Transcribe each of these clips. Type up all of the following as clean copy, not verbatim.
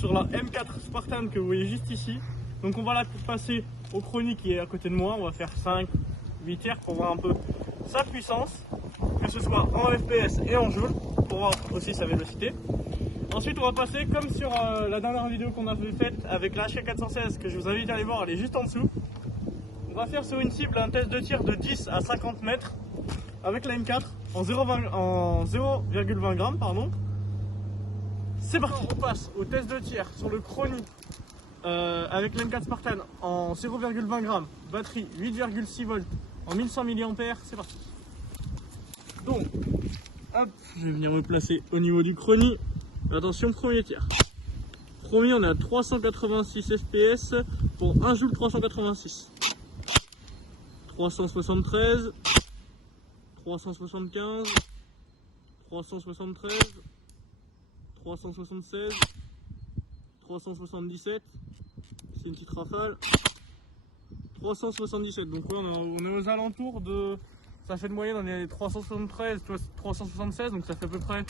sur la M4 Spartan que vous voyez juste ici. Donc on va la passer au chronie qui est à côté de moi. On va faire 5-8 tiers pour voir un peu sa puissance, que ce soit en FPS et en joule, pour voir aussi sa vélocité. Ensuite on va passer comme sur la dernière vidéo qu'on avait faite avec la HK416 que je vous invite à aller voir, elle est juste en dessous. On va faire sur une cible un test de tir de 10 à 50 mètres avec la M4 en 0,20 grammes, pardon. C'est parti. On passe au test de tir sur le chronie avec la M4 Spartan en 0,20 grammes, batterie 8,6 volts en 1100 mAh. C'est parti. Donc, hop, je vais venir me placer au niveau du chronie. Attention, premier tir. Premier, on est à 386 fps pour 1 joule 386. 373, 375, 373, 376, 377, c'est une petite rafale, 377, donc ouais, on est aux alentours de, ça fait de moyenne, on est 373, 376, donc ça fait à peu près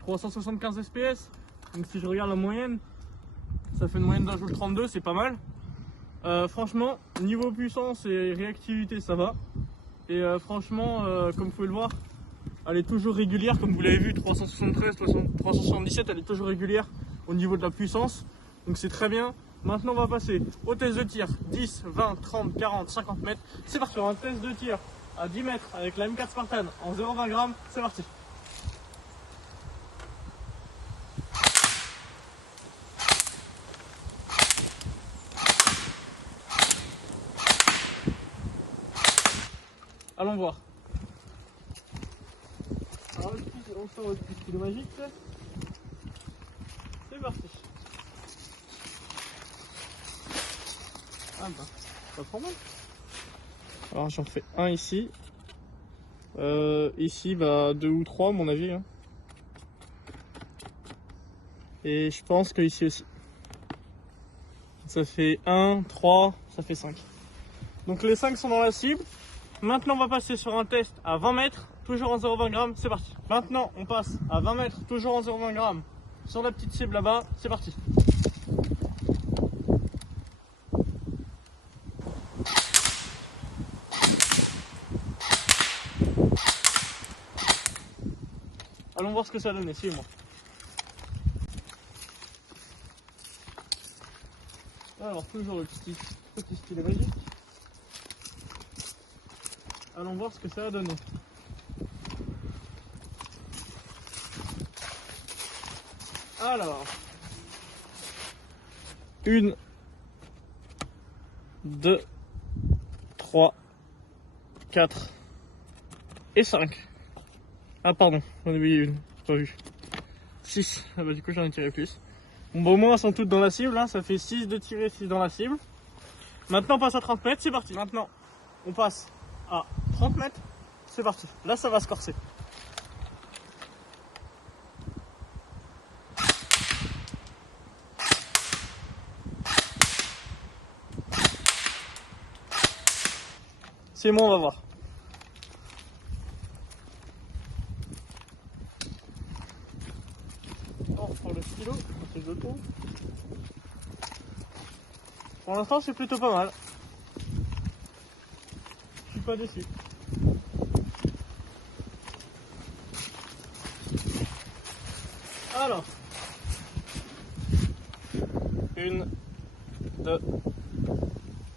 375 fps, donc si je regarde la moyenne, ça fait une moyenne d'un joule 32, c'est pas mal. Franchement, niveau puissance et réactivité, ça va. Et franchement, comme vous pouvez le voir, elle est toujours régulière. Comme vous l'avez vu, 373, 377, elle est toujours régulière au niveau de la puissance. Donc c'est très bien. Maintenant, on va passer au test de tir 10, 20, 30, 40, 50 mètres. C'est parti. Un test de tir à 10 mètres avec la M4 Spartan en 0,20 grammes. C'est parti. Allons voir. Alors le petit, on sort le petit stylo magique. C'est parti. Ah bah, pas trop mal. Alors j'en fais un ici. Ici, bah 2 ou 3 à mon avis. Hein. Et je pense que ici aussi. Ça fait 1, 3, ça fait 5. Donc les 5 sont dans la cible. Maintenant on va passer sur un test à 20 mètres, toujours en 0,20 grammes, c'est parti. Maintenant on passe à 20 mètres, toujours en 0,20 grammes, sur la petite cible là-bas, c'est parti. Allons voir ce que ça donne, suivez-moi. Alors toujours le petit stylet magique. Allons voir ce que ça a donné. Alors, 1, 2, 3, 4 et 5. Ah pardon, j'en ai oublié une, pas vu. 6, ah bah du coup j'en ai tiré plus. Bon bah au moins elles sont toutes dans la cible, hein. Ça fait 6 de tirer, 6 dans la cible. Maintenant on passe à 30 mètres, c'est parti. Maintenant on passe à 30 mètres, c'est parti. Là ça va se corser. C'est moi, on va voir. On reprend le stylo, c'est de tout. Pour l'instant c'est plutôt pas mal. Je suis pas déçu. Alors, 1, 2,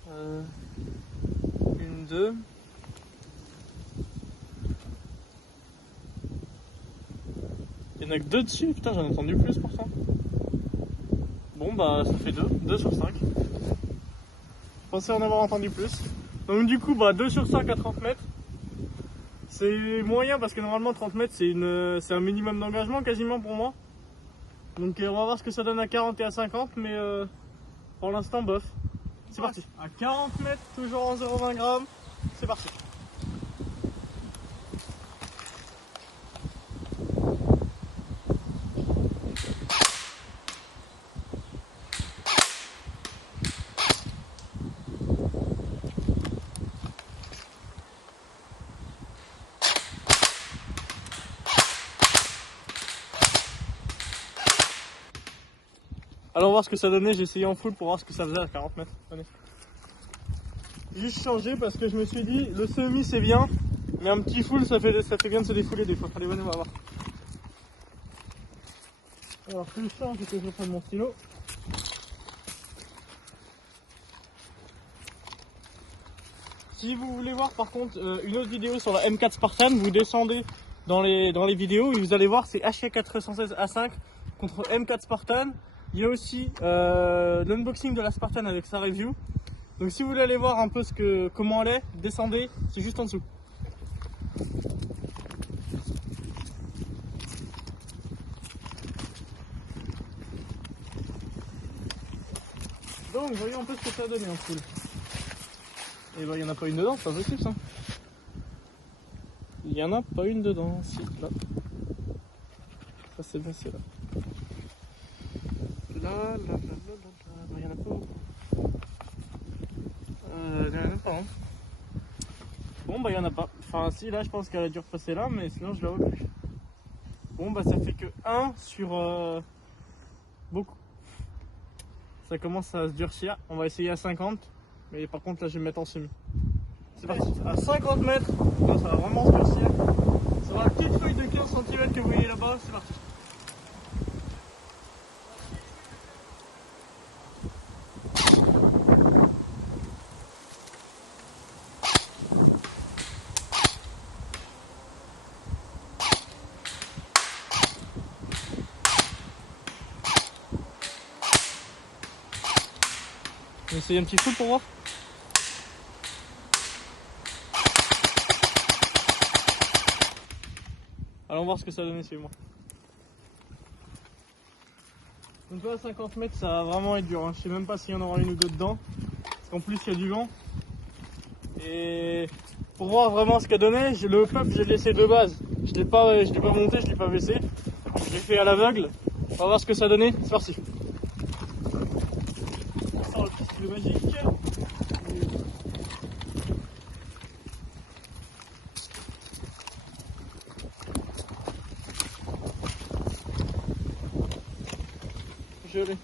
1, 2. Il n'y en a que 2 dessus, putain j'en ai entendu plus pourtant. Bon bah ça fait 2 sur 5. Je pensais en avoir entendu plus. Donc du coup bah 2 sur 5 à 30 mètres. C'est moyen parce que normalement 30 mètres c'est un minimum d'engagement quasiment pour moi. Donc on va voir ce que ça donne à 40 et à 50 mais pour l'instant bof. C'est parti. À 40 mètres, toujours en 0,20 grammes, c'est parti. Allons voir ce que ça donnait, j'ai essayé en full pour voir ce que ça faisait à 40 mètres. Allez. Juste changé parce que je me suis dit, le semi c'est bien, mais un petit full ça fait bien de se défouler des fois. Allez, venez, on va voir. Alors, plus je change, je vais prendre mon stylo. Si vous voulez voir par contre une autre vidéo sur la M4 Spartan, vous descendez dans les vidéos et vous allez voir c'est HK416A5 contre M4 Spartan. Il y a aussi l'unboxing de la Spartan avec sa review. Donc si vous voulez aller voir un peu comment elle est, descendez, c'est juste en dessous. Donc voyons un peu ce que ça a donné en full. Et bah il n'y en a pas une dedans, c'est pas possible ça. Il n'y en a pas une dedans, si, là. Ça c'est bien, c'est là. Là, il n'y en a pas beaucoup. Il n'y en a pas, hein. Bon bah il n'y en a pas. Enfin si, là je pense qu'elle a dû repasser là, mais sinon je la vois plus. Bon bah ça fait que 1 sur beaucoup. Ça commence à se durcir. On va essayer à 50. Mais par contre là je vais me mettre en semi. C'est parti. À 50 mètres, là, ça va vraiment se durcir. Sur la petite feuille de 15 cm que vous voyez là-bas, c'est parti. On va essayer un petit coup pour voir. Allons voir ce que ça donne, suivez-moi. Donc là à 50 mètres ça va vraiment être dur, hein. Je sais même pas s'il y en aura une ou deux dedans. Parce qu'en plus il y a du vent. Et pour voir vraiment ce qu'a donné, le peuple j'ai laissé de base. Je l'ai pas monté, je l'ai pas baissé. Je l'ai fait à l'aveugle. On va voir ce que ça donnait, c'est parti. On sort le petit stylo magique. Je l'ai.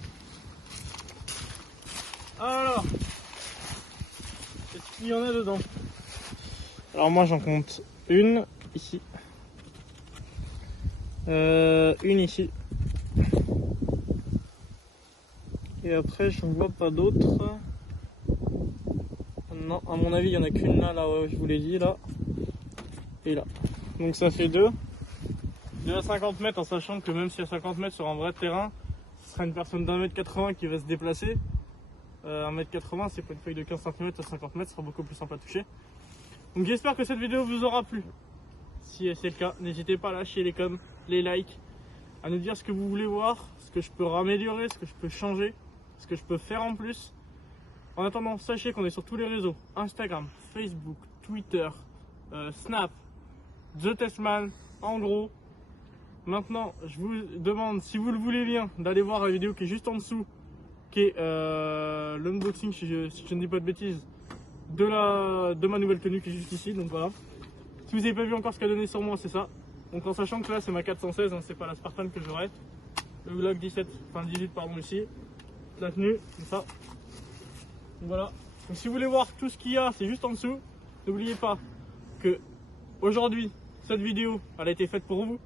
Alors, est-ce qu'il y en a dedans? Alors moi j'en compte une ici, une ici, et après je ne vois pas d'autres. Non, à mon avis il n'y en a qu'une là, je vous l'ai dit, là et là. Donc ça fait 2 à 50 mètres, en sachant que même si à 50 mètres sur un vrai terrain, ce sera une personne d'1m80 qui va se déplacer. 1m80, c'est pas une feuille de 15 cm à 50 mètres, ce sera beaucoup plus simple à toucher. Donc j'espère que cette vidéo vous aura plu. Si c'est le cas, n'hésitez pas à lâcher les coms, les likes, à nous dire ce que vous voulez voir, ce que je peux raméliorer, ce que je peux changer, ce que je peux faire en plus. En attendant, sachez qu'on est sur tous les réseaux, Instagram, Facebook, Twitter, Snap, The Testman, en gros. Maintenant, je vous demande, si vous le voulez bien, d'aller voir la vidéo qui est juste en dessous, qui est l'unboxing, si je ne dis pas de bêtises, de ma nouvelle tenue qui est juste ici. Donc voilà. Si vous n'avez pas vu encore ce qu'a donné sur moi, c'est ça. Donc en sachant que là c'est ma 416, hein, c'est pas la Spartan que j'aurai. Le Glock 18 pardon ici. La tenue, comme ça. Donc voilà. Donc si vous voulez voir tout ce qu'il y a, c'est juste en dessous. N'oubliez pas que aujourd'hui, cette vidéo, elle a été faite pour vous.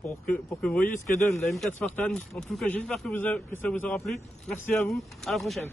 Pour que vous voyez ce que donne la M4 Spartan. En tout cas, j'espère que ça vous aura plu. Merci à vous, à la prochaine.